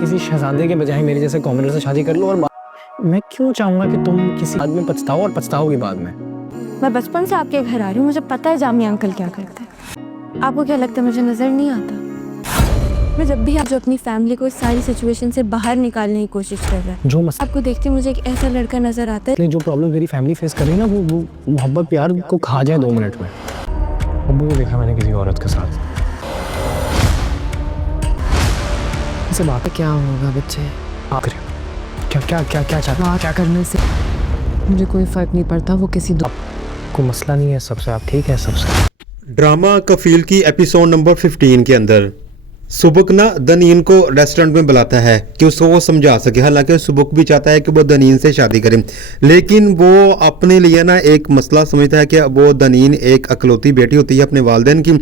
किसी शहजादे के बजाय मेरे जैसे कॉमनर से शादी कर लो। और मैं क्यों चाहूँगा कि तुम किसी बाद में पछताओ और पछताओगी बाद में। मैं बचपन से आपके घर आ रही हूँ, मुझे पता है जामिया अंकल क्या करते हैं। आपको क्या लगता है मुझे नज़र नहीं आता? मैं जब भी आप जो अपनी फैमिली को इस सारी सिचुएशन से बाहर निकालने की कोशिश कर रहा है, जो मसला आपको देखते मुझे एक ऐसा लड़का नज़र आता है। जो प्रॉब्लम मेरी फैमिली फेस कर रही है ना, वो मोहब्बत प्यार को खा जाए 2 मिनट में। अब्बू को देखा मैंने किसी औरत के साथ। इसे बात क्या होगा बच्चे? आप करें क्या क्या क्या क्या चाहते हैं? क्या करने से मुझे कोई फर्क नहीं पड़ता, वो किसी कोई मसला नहीं है सबसे, आप ठीक है सबसे। ड्रामा कफील की एपिसोड नंबर 15 के अंदर सुबुक ना दनीन को रेस्टोरेंट में बुलाता है कि उसको वो समझा सके। हालांकि सुबुक भी चाहता है कि वो दनीन से शादी करे, लेकिन वो अपने लिए ना एक मसला समझता है कि वो दनीन एक अकलौती बेटी होती है अपने वालिदैन की,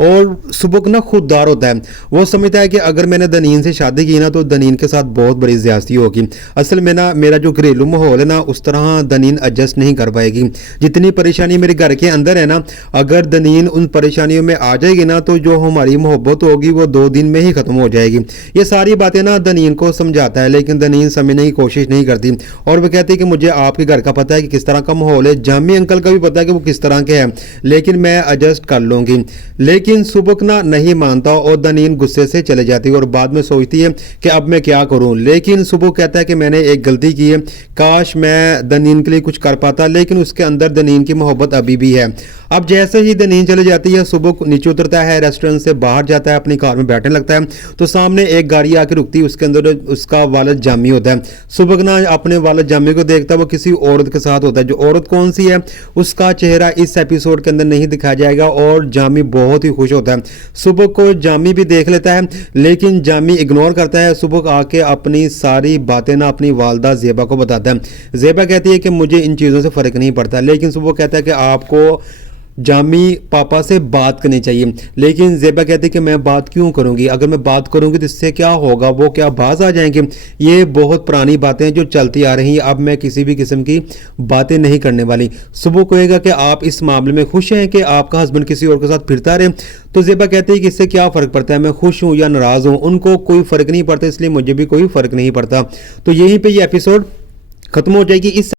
और सुबुक ना खुददार होता है। वो समझता है कि अगर मैंने दनीन से शादी की ना तो दनीन के साथ बहुत बड़ी ज़्यादती होगी। असल में ना मेरा जो घरेलू माहौल है ना उस तरह दनीन एडजस्ट नहीं कर पाएगी। जितनी परेशानी मेरे घर के अंदर है ना, अगर दनीन उन परेशानियों में आ जाएगी ना तो जो हमारी मोहब्बत होगी वो 2 दिन में ही ख़त्म हो जाएगी। ये सारी बातें ना दनीन को समझाता है, लेकिन दनीन समझने की कोशिश नहीं करती। और वो कहती है कि मुझे आपके घर का पता है कि किस तरह का माहौल है, जामी अंकल का भी पता है कि वो किस तरह के हैं, लेकिन मैं एडजस्ट कर लूँगी। लेकिन सुबुक ना नहीं मानता और दनीन गुस्से से चले जाती है और बाद में सोचती है कि अब मैं क्या करूं। लेकिन सुबुक कहता है कि मैंने एक गलती की है, काश मैं दनीन के लिए कुछ कर पाता, लेकिन उसके अंदर दनीन की मोहब्बत अभी भी है। अब जैसे ही दनीन चले जाती है, सुबुक नीचे उतरता है, रेस्टोरेंट से बाहर जाता है, अपनी कार में बैठने लगता है तो सामने एक गाड़ी आके रुकती है, उसके अंदर उसका वालिद जामी होता है। सुबुक ना अपने वालिद जामी को देखता है, वो किसी औरत के साथ होता है। जो औरत कौन सी है उसका चेहरा इस एपिसोड के अंदर नहीं दिखाया जाएगा, और जामी बहुत ही खुश होता है। सुबुक को जामी भी देख लेता है, लेकिन जामी इग्नोर करता है। सुबुक आके अपनी सारी बातें ना अपनी वालदा ज़ेबा को बताता है। ज़ेबा कहती है कि मुझे इन चीज़ों से फ़र्क नहीं पड़ता, लेकिन सुबुक कहता है कि आपको जामी पापा से बात करनी चाहिए। लेकिन ज़ेबा कहती है कि मैं बात क्यों करूंगी, अगर मैं बात करूंगी तो इससे क्या होगा, वो क्या बाज आ जाएंगे। ये बहुत पुरानी बातें हैं जो चलती आ रही हैं, अब मैं किसी भी किस्म की बातें नहीं करने वाली। सुबह कहेगा कि आप इस मामले में खुश हैं कि आपका हस्बैंड किसी और के साथ फिरता रहे, तो ज़ेबा कहती है कि इससे क्या फ़र्क पड़ता है, मैं खुश हूँ या नाराज़ हूँ, उनको कोई फ़र्क नहीं पड़ता, इसलिए मुझे भी कोई फ़र्क नहीं पड़ता। तो यहीं पर ये एपिसोड ख़त्म हो जाएगी। इस